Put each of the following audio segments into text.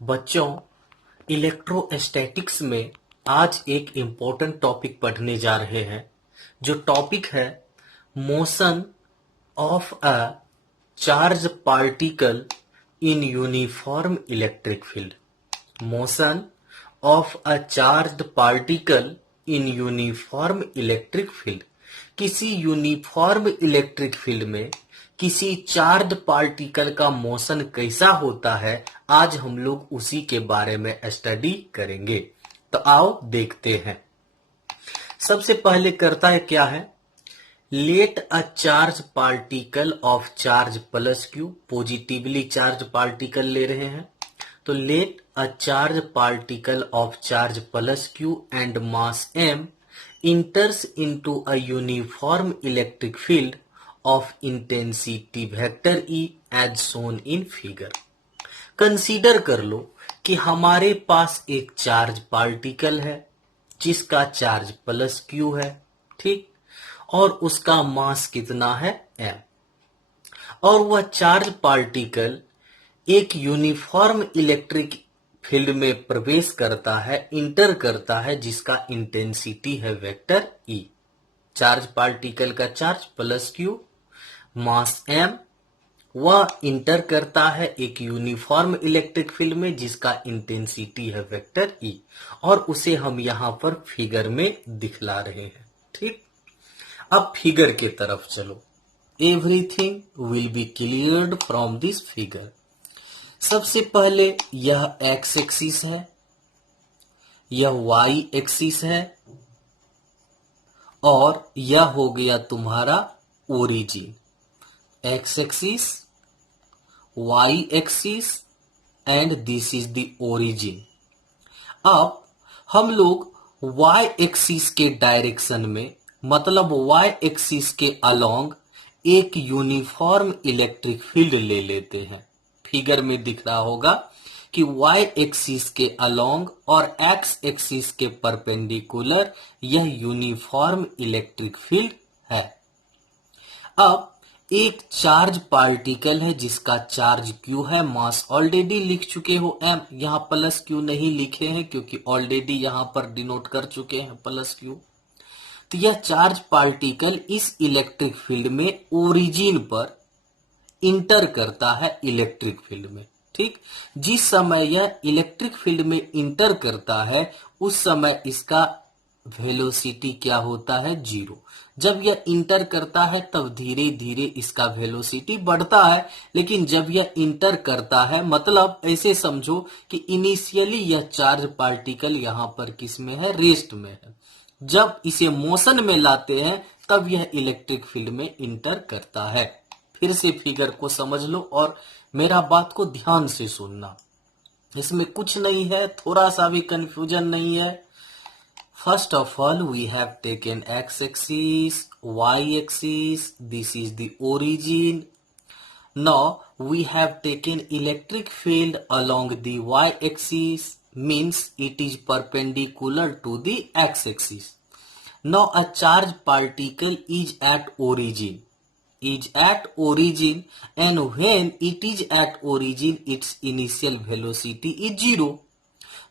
बच्चों, इलेक्ट्रोस्टैटिक्स में आज एक इम्पोर्टेंट टॉपिक पढ़ने जा रहे हैं जो टॉपिक है motion of a charge particle in uniform electric field. Motion of a charged particle in uniform electric field. किसी यूनिफॉर्म इलेक्ट्रिक फील्ड में किसी चार्ज पार्टिकल का मोशन कैसा होता है, आज हम लोग उसी के बारे में स्टडी करेंगे। तो आओ देखते हैं। सबसे पहले करता है क्या है, let a charge particle of charge plus Q, positively charged particle ले रहे हैं तो let a charge particle of charge plus Q and mass m enters into a uniform electric field of intensity vector E as shown in figure। Consider कर लो कि हमारे पास एक charge particle है जिसका चार्ज प्लस क्यू है, ठीक, और उसका मास कितना है m, और वह चार्ज पार्टिकल एक यूनिफॉर्म इलेक्ट्रिक फील्ड में प्रवेश करता है, इंटर करता है, जिसका इंटेंसिटी है वेक्टर E। चार्ज पार्टिकल का चार्ज प्लस क्यू, मास m, वह इंटर करता है एक यूनिफॉर्म इलेक्ट्रिक फील्ड में जिसका इंटेंसिटी है वेक्टर E, और उसे हम यहां पर फिगर में दिखला रहे हैं, ठीक। अब फिगर के तरफ चलो। Everything will be cleared from this figure. सबसे पहले यह एक्स एक्सिस है, यह वाई एक्सिस है, और यह हो गया तुम्हारा origin. X axis, Y axis and this is the origin. अब हम लोग वाई एक्सिस के डायरेक्शन में, मतलब वाई एक्सिस के अलोंग एक यूनिफॉर्म इलेक्ट्रिक फील्ड ले लेते हैं। फिगर में दिख रहा होगा कि y एक्सिस के अलोंग और x एक्सिस के परपेंडिकुलर यह यूनिफॉर्म इलेक्ट्रिक फील्ड है। अब एक चार्ज पार्टिकल है जिसका चार्ज q है, मास ऑलरेडी लिख चुके हो m, यहां प्लस q नहीं लिखे हैं क्योंकि ऑलरेडी यहां पर डिनोट कर चुके हैं प्लस q। तो यह चार्ज पार्टिकल इस इलेक्ट्रिक फील्ड में ओरिजिन पर इंटर करता है इलेक्ट्रिक फील्ड में, ठीक। जिस समय यह इलेक्ट्रिक फील्ड में इंटर करता है उस समय इसका वेलोसिटी क्या होता है, 0। जब यह इंटर करता है तब धीरे धीरे इसका वेलोसिटी बढ़ता है, लेकिन जब यह इंटर करता है, मतलब ऐसे समझो कि इनिशियली यह चार्ज पार्टिकल यहां पर किस में है, रेस्ट में है। जब इसे मोशन में लाते हैं तब यह इलेक्ट्रिक फील्ड में इंटर करता है। फिर से फिगर को समझ लो और मेरा बात को ध्यान से सुनना, इसमें कुछ नहीं है, थोड़ा सा भी कंफ्यूजन नहीं है। First of all we have taken X axis, Y axis, this is the origin. Now we have taken electric field along the Y axis, means it is perpendicular to the x axis. Now a charge particle is at origin, and when it is at origin its initial velocity is 0.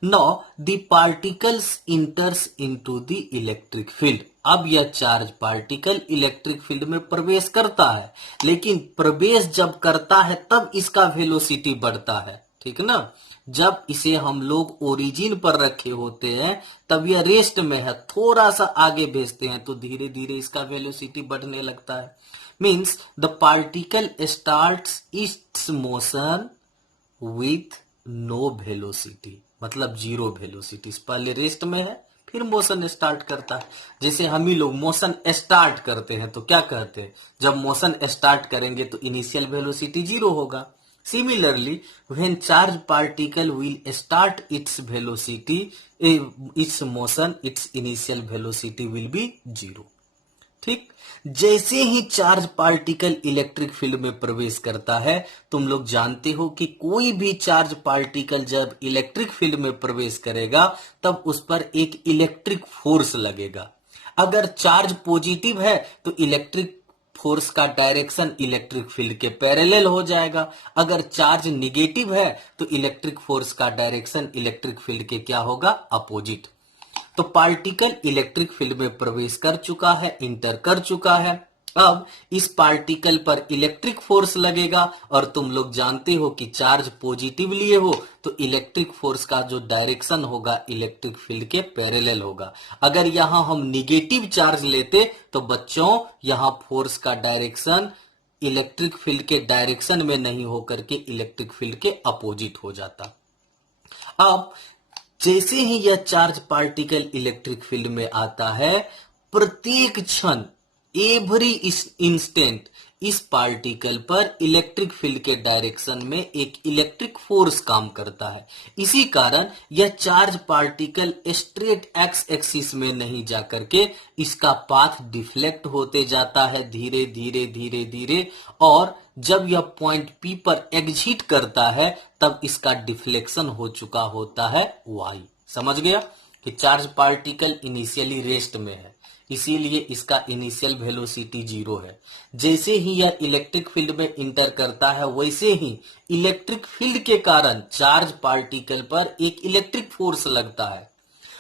Now the particles enters into the electric field. अब यह charge particle electric field में प्रवेश करता है, लेकिन प्रवेश जब करता है तब इसका वेलोसिटी बढ़ता है, ठीक ना। जब इसे हम लोग ओरिजिन पर रखे होते हैं तब यह रेस्ट में है, थोड़ा सा आगे भेजते हैं तो धीरे धीरे इसका वेलोसिटी बढ़ने लगता है। Means the particle starts its motion with no velocity, मतलब 0 वेलोसिटी। पहले रेस्ट में है फिर मोशन स्टार्ट करता है। जैसे हम ही लोग मोशन स्टार्ट करते हैं तो क्या कहते हैं, जब मोशन स्टार्ट करेंगे तो इनिशियल वेलोसिटी 0 होगा। Similarly, when charge particle will start its velocity, its motion, its initial velocity will be 0, ठीक। जैसे ही चार्ज पार्टिकल इलेक्ट्रिक फील्ड में प्रवेश करता है, तुम लोग जानते हो कि कोई भी चार्ज पार्टिकल जब इलेक्ट्रिक फील्ड में प्रवेश करेगा तब उस पर एक इलेक्ट्रिक फोर्स लगेगा। अगर चार्ज पॉजिटिव है तो इलेक्ट्रिक फोर्स का डायरेक्शन इलेक्ट्रिक फील्ड के पैरेलल हो जाएगा। अगर चार्ज निगेटिव है तो इलेक्ट्रिक फोर्स का डायरेक्शन इलेक्ट्रिक फील्ड के क्या होगा, अपोजिट। तो पार्टिकल इलेक्ट्रिक फील्ड में प्रवेश कर चुका है, इंटर कर चुका है। अब इस पार्टिकल पर इलेक्ट्रिक फोर्स लगेगा और तुम लोग जानते हो कि चार्ज पॉजिटिव लिए हो तो इलेक्ट्रिक फोर्स का जो डायरेक्शन होगा इलेक्ट्रिक फील्ड के पैरेलल होगा। अगर यहां हम निगेटिव चार्ज लेते तो बच्चों यहां फोर्स का डायरेक्शन इलेक्ट्रिक फील्ड के डायरेक्शन में नहीं होकर के इलेक्ट्रिक फील्ड के अपोजिट हो जाता। अब जैसे ही यह चार्ज पार्टिकल इलेक्ट्रिक फील्ड में आता है, प्रत्येक क्षण एवरी इंस्टेंट इस पार्टिकल पर इलेक्ट्रिक फील्ड के डायरेक्शन में एक इलेक्ट्रिक फोर्स काम करता है। इसी कारण यह charge particle straight x axis में नहीं जाकर के इसका पाथ डिफ्लेक्ट होते जाता है धीरे धीरे धीरे धीरे, और जब यह पॉइंट पी पर एग्जिट करता है तब इसका डिफ्लेक्शन हो चुका होता है वाई। समझ गया कि चार्ज पार्टिकल इनिशियली रेस्ट में है, इसीलिए इसका इनिशियल वेलोसिटी 0 है। जैसे ही यह इलेक्ट्रिक फील्ड में इंटर करता है वैसे ही इलेक्ट्रिक फील्ड के कारण चार्ज पार्टिकल पर एक इलेक्ट्रिक फोर्स लगता है।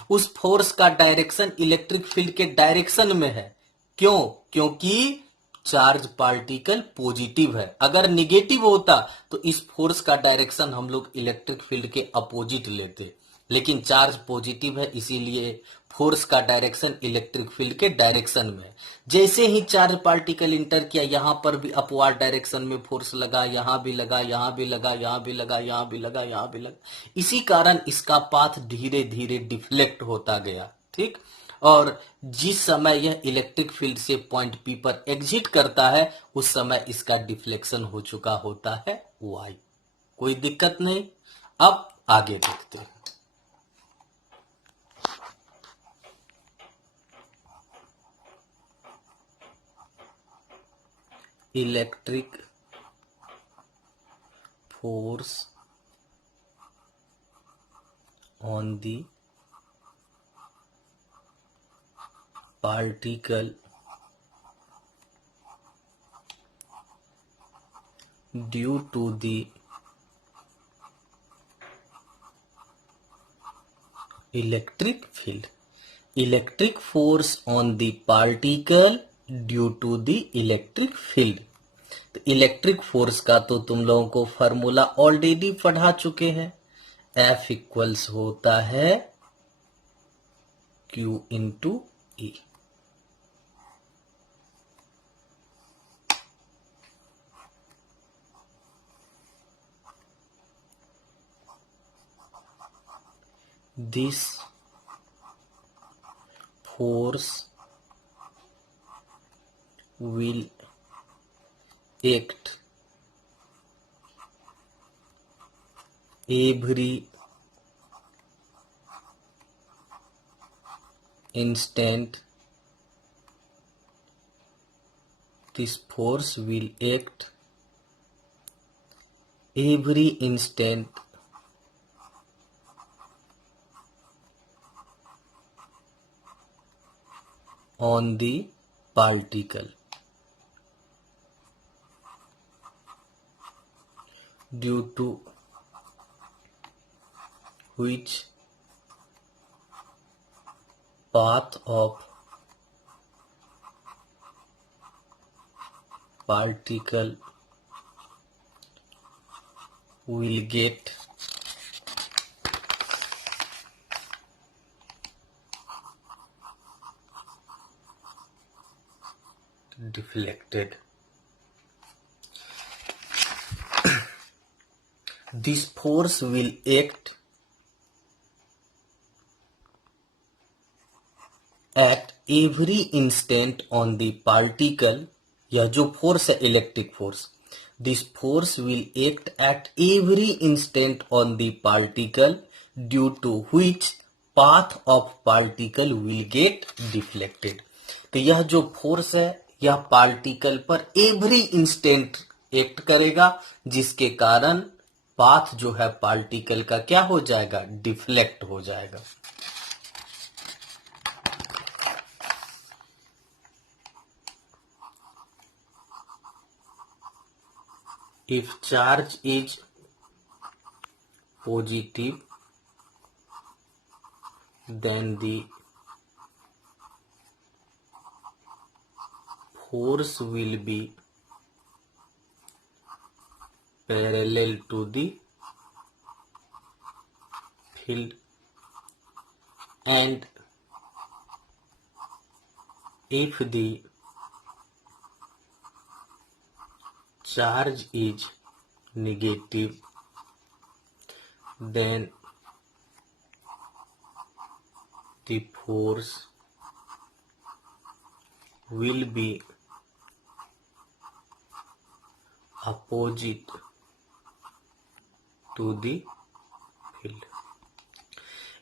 उस फोर्स का डायरेक्शन इलेक्ट्रिक फील्ड के डायरेक्शन में है। क्यों? क्योंकि चार्ज पार्टिकल पॉजिटिव है। अगर निगेटिव होता तो इस फोर्स का डायरेक्शन हम लोग इलेक्ट्रिक फील्ड के अपोजिट लेते, लेकिन चार्ज पॉजिटिव है इसीलिए फोर्स का डायरेक्शन इलेक्ट्रिक फील्ड के डायरेक्शन में। जैसे ही चार्ज पार्टिकल इंटर किया यहां पर भी अपवार्ड डायरेक्शन में फोर्स लगा, यहां भी लगा, यहां भी लगा, यहां भी लगा, यहां भी लगा, यहां भी लगा। इसी कारण इसका पाथ धीरे धीरे डिफ्लेक्ट होता गया। ठीक, और जिस समय यह इलेक्ट्रिक फील्ड से पॉइंट पी पर एग्जिट करता है उस समय इसका डिफ्लेक्शन हो चुका होता है वाई। कोई दिक्कत नहीं। अब आगे देखते हैं। Electric force on the particle due to the electric field. Electric force on the particle due to the electric field. तो इलेक्ट्रिक फोर्स का तो तुम लोगों को फॉर्मूला ऑलरेडी पढ़ा चुके हैं। F इक्वल्स होता है Q into E। This force will act every instant. This force will act every instant on the particle due to which path of particle will get deflected. This force will act at every instant on the particle. यह जो force है electric force, this force will act at every instant on the particle due to which path of particle will get deflected. तो यह जो force है यह particle पर every instant act करेगा जिसके कारण पाथ जो है पार्टिकल का क्या हो जाएगा, डिफ्लेक्ट हो जाएगा। If charge is positive, then the force will be parallel to the field, and if the charge is negative, then the force will be opposite to the field.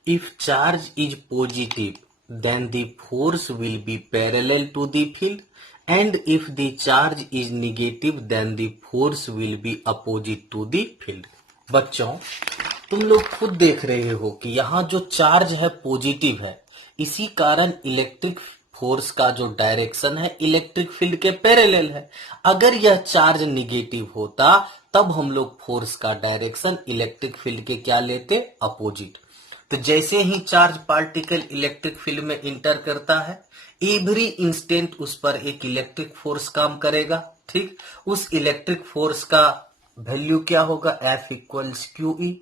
If charge is positive, then the force will be parallel to the field, and if the charge is negative, then the force will be opposite to the field. बच्चों, तुम लोग खुद देख रहे हो कि यहाँ जो चार्ज है पॉजिटिव है, इसी कारण इलेक्ट्रिक फोर्स का जो डायरेक्शन है इलेक्ट्रिक फील्ड के पैरेलल है। अगर यह चार्ज निगेटिव होता तब हम लोग फोर्स का डायरेक्शन इलेक्ट्रिक फील्ड के क्या लेते, अपोजिट। तो जैसे ही चार्ज पार्टिकल इलेक्ट्रिक फील्ड में इंटर करता है, एवरी इंस्टेंट उस पर एक इलेक्ट्रिक फोर्स काम करेगा। ठीक, उस इलेक्ट्रिक फोर्स का वैल्यू क्या होगा, F equals Q E.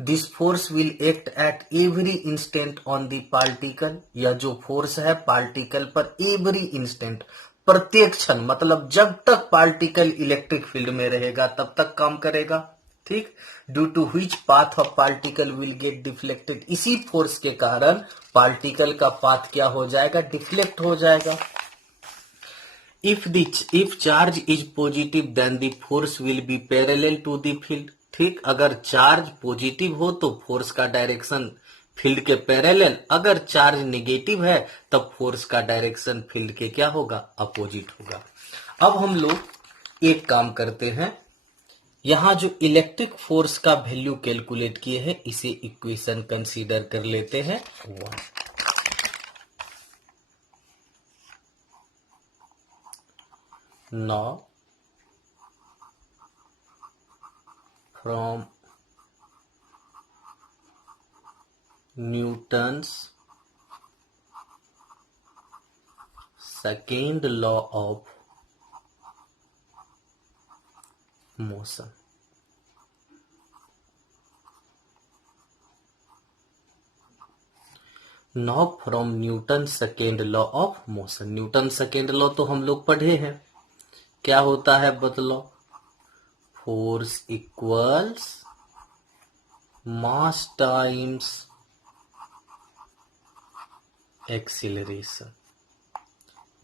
This force will act at every instant on the particle. यह जो फोर्स है पार्टिकल पर एवरी इंस्टेंट, प्रत्येक क्षण, मतलब जब तक पार्टिकल इलेक्ट्रिक फील्ड में रहेगा तब तक काम करेगा। ठीक, due to which path of particle will get deflected. इसी फोर्स के कारण पार्टिकल का पाथ क्या हो जाएगा, डिफ्लेक्ट हो जाएगा। if charge is positive, then the force will be parallel to the field। ठीक, अगर चार्ज पॉजिटिव हो तो फोर्स का डायरेक्शन फील्ड के पैरेलल, अगर चार्ज नेगेटिव है तब फोर्स का डायरेक्शन फील्ड के क्या होगा, अपोजिट होगा। अब हम लोग एक काम करते हैं, यहां जो इलेक्ट्रिक फोर्स का वैल्यू कैलकुलेट किए हैं इसे इक्वेशन कंसीडर कर लेते हैं 1। Now from Newton's second law of motion, now from Newton's second law of motion, Newton second law तो हम लोग पढ़े हैं, क्या होता है बदलो, force equals mass times acceleration,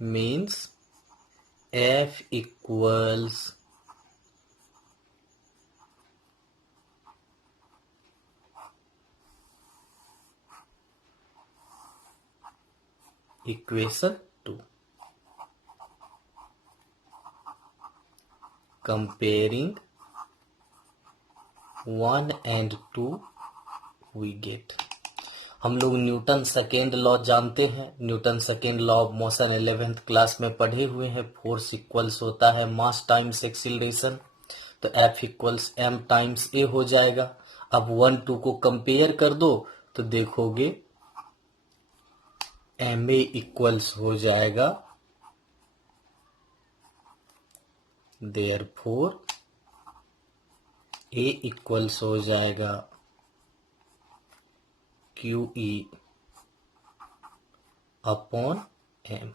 means F equals equation 2। Comparing 1 and 2 we get, हम लोग न्यूटन सेकेंड लॉ जानते हैं, Newton second law of motion 11th class में पढ़े हुए हैं। फोर्स इक्वल्स होता है मास टाइम्स एक्सीलरेशन, तो F equals m times a हो जाएगा। अब 1 2 को कंपेयर कर दो तो देखोगे ma इक्वल्स हो जाएगा, देयरफॉर a इक्वल्स हो जाएगा QE upon m।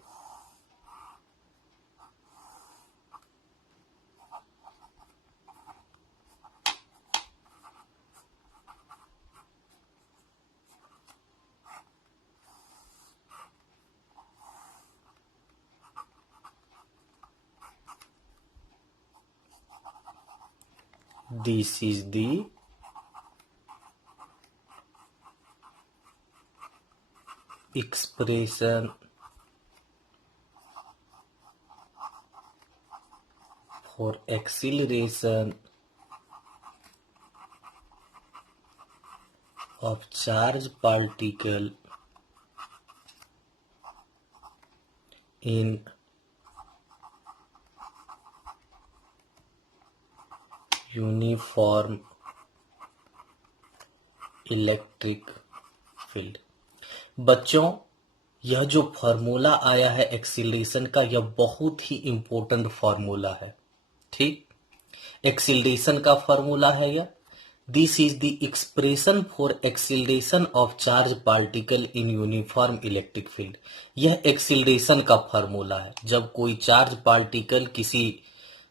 This is the expression for acceleration of charged particle in uniform electric field. बच्चों, यह जो फॉर्मूला आया है एक्सीलरेशन का, यह बहुत ही इंपॉर्टेंट फॉर्मूला है। ठीक, एक्सीलरेशन का फॉर्मूला है यह। This is the expression for acceleration of charge particle in uniform electric field. यह एक्सीलरेशन का फॉर्मूला है। जब कोई चार्ज पार्टिकल किसी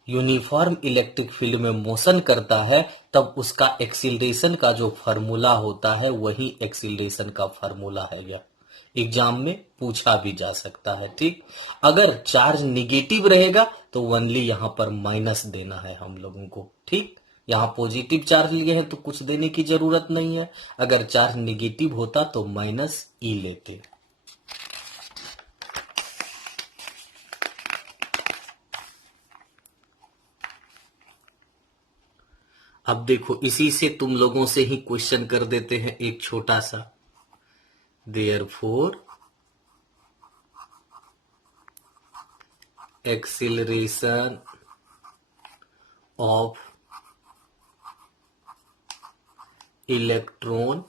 यूनिफॉर्म इलेक्ट्रिक फील्ड में मोशन करता है, तब उसका एक्सीलरेशन का जो फॉर्मूला होता है वही एक्सीलरेशन का फॉर्मूला है। यह एग्जाम में पूछा भी जा सकता है। ठीक, अगर चार्ज निगेटिव रहेगा तो ओनली यहां पर माइनस देना है हम लोगों को। ठीक, यहां पॉजिटिव चार्ज लिए हैं तो कुछ देने की जरूरत नहीं है। अगर चार्ज निगेटिव होता तो माइनस ई लेते। अब देखो, इसी से तुम लोगों से ही क्वेश्चन कर देते हैं एक छोटा सा। Therefore acceleration of electron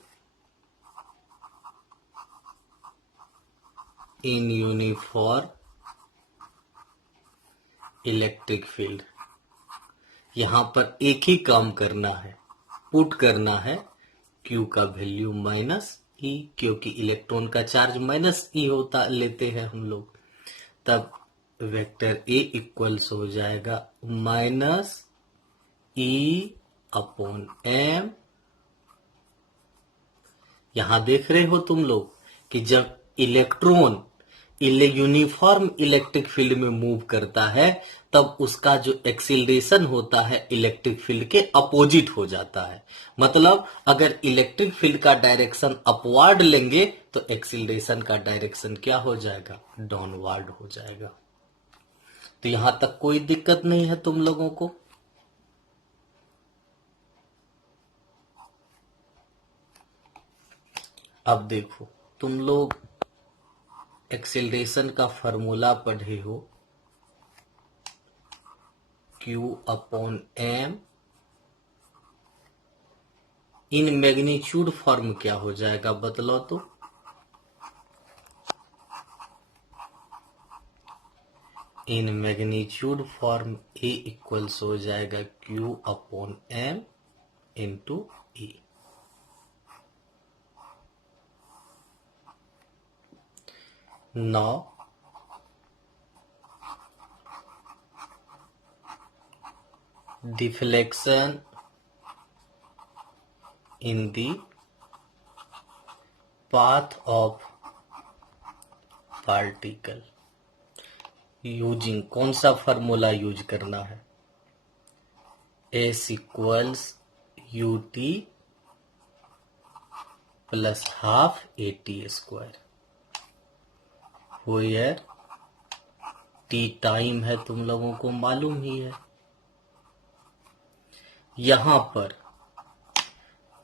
in uniform electric field. यहां पर एक ही काम करना है, पुट करना है Q का वैल्यू माइनस ई, क्योंकि इलेक्ट्रॉन का चार्ज माइनस ई होता लेते हैं हम लोग। तब वेक्टर ए इक्वल्स हो जाएगा माइनस ई अपॉन एम। यहां देख रहे हो तुम लोग कि जब इलेक्ट्रॉन यूनिफॉर्म इलेक्ट्रिक फील्ड में मूव करता है, तब उसका जो एक्सीलरेशन होता है इलेक्ट्रिक फील्ड के अपोजिट हो जाता है। मतलब अगर इलेक्ट्रिक फील्ड का डायरेक्शन अपवर्ड लेंगे तो एक्सीलरेशन का डायरेक्शन क्या हो जाएगा? डाउनवर्ड हो जाएगा। तो यहां तक कोई दिक्कत नहीं है तुम लोगों को। अब देखो, तुम लोग एक्सीलरेशन का फॉर्मूला पढ़े हो, Q upon M. In magnitude form क्या हो जाएगा बतलाओ तो? In magnitude form A equals हो जाएगा Q upon M into E. Now deflection in the path of particle using कौन सा फॉर्मूला यूज करना है? S equals U T plus half A T square. Where T time है, तुम लोगों को मालूम ही है। यहां पर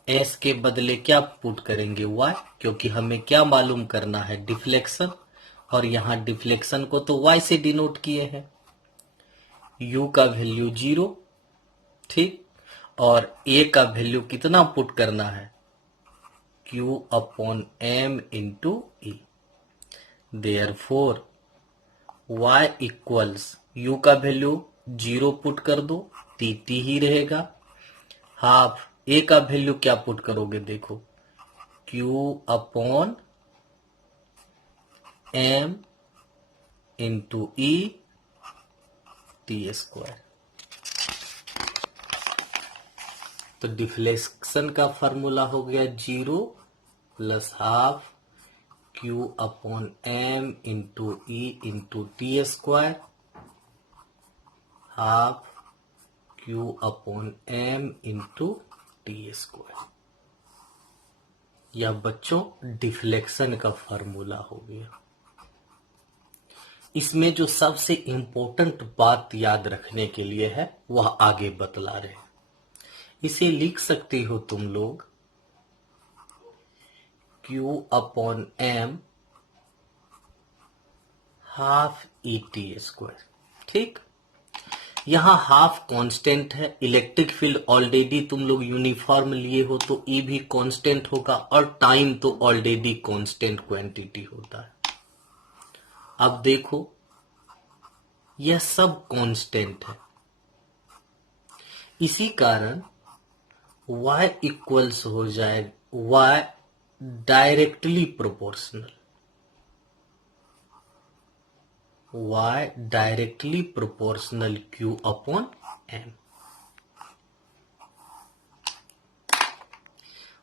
S के बदले क्या पुट करेंगे? Y, क्योंकि हमें क्या मालूम करना है? डिफ्लेक्शन। और यहां डिफ्लेक्शन को तो Y से डिनोट किए हैं। U का वैल्यू 0, ठीक, और A का वैल्यू कितना पुट करना है? Q upon M into E. Therefore Y equals U का वैल्यू 0 पुट कर दो, टी ही रहेगा। हाफ A का वैल्यू क्या पुट करोगे? देखो, Q upon M into E T square. तो डिफ्लेक्शन का फॉर्मूला हो गया 0 plus half Q upon M into E into T square, half Q upon M into T square. यह बच्चों डिफ्लेक्शन का फॉर्मूला हो गया। इसमें जो सबसे इंपॉर्टेंट बात याद रखने के लिए है वह आगे बतला रहे। इसे लिख सकते हो तुम लोग Q upon M half E T square. ठीक, यहाँ हाफ कांस्टेंट है, इलेक्ट्रिक फील्ड ऑलरेडी तुम लोग यूनिफॉर्म लिए हो तो ई भी कांस्टेंट होगा, और टाइम तो ऑलरेडी कांस्टेंट क्वांटिटी होता है। अब देखो यह सब कांस्टेंट है, इसी कारण y इक्वल्स हो जाए y directly proportional, y directly proportional q upon m।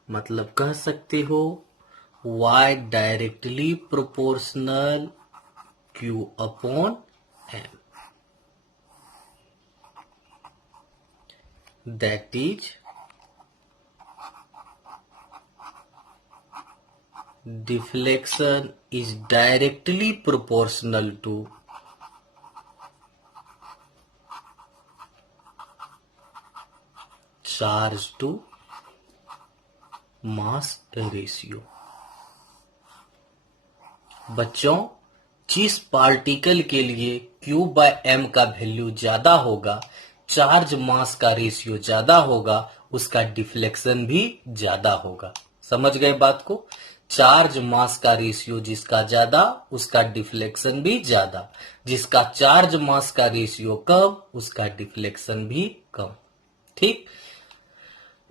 मतलब कह सकते हो y directly proportional q upon m, that is deflection is directly proportional to charge to mass ratio। बच्चों, जिस पार्टिकल के लिए Q बाय M का वैल्यू ज्यादा होगा, चार्ज मास का रेशियो ज्यादा होगा, उसका डिफ्लेक्शन भी ज्यादा होगा। समझ गए बात को? चार्ज मास का रेशियो जिसका ज्यादा, उसका डिफ्लेक्शन भी ज्यादा। जिसका चार्ज मास का रेशियो कम, उसका डिफ्लेक्शन भी कम। ठीक,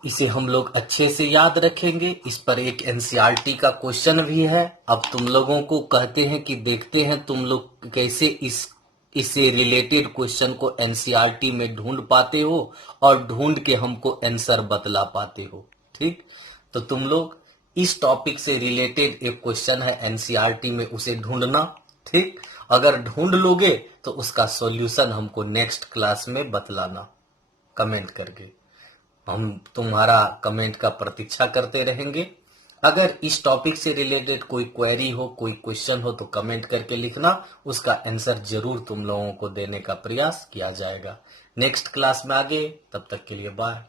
इसे हम लोग अच्छे से याद रखेंगे। इस पर एक एनसीईआरटी का क्वेश्चन भी है। अब तुम लोगों को कहते हैं कि देखते हैं तुम लोग कैसे इससे रिलेटेड क्वेश्चन को एनसीईआरटी में ढूंढ पाते हो और ढूंढ के हमको आंसर बतला पाते हो। ठीक, तो तुम लोग इस टॉपिक से रिलेटेड एक क्वेश्चन है एनसीईआरटी में, उसे ढूंढना। ठीक, अगर ढूंढ लोगे तो उसका सॉल्यूशन हमको नेक्स्ट क्लास में बतलाना कमेंट करके। हम तुम्हारा कमेंट का प्रतीक्षा करते रहेंगे। अगर इस टॉपिक से रिलेटेड कोई क्वेरी हो, कोई क्वेश्चन हो तो कमेंट करके लिखना, उसका आंसर जरूर तुम लोगों को देने का प्रयास किया जाएगा। नेक्स्ट क्लास में आगे, तब तक के लिए बाय।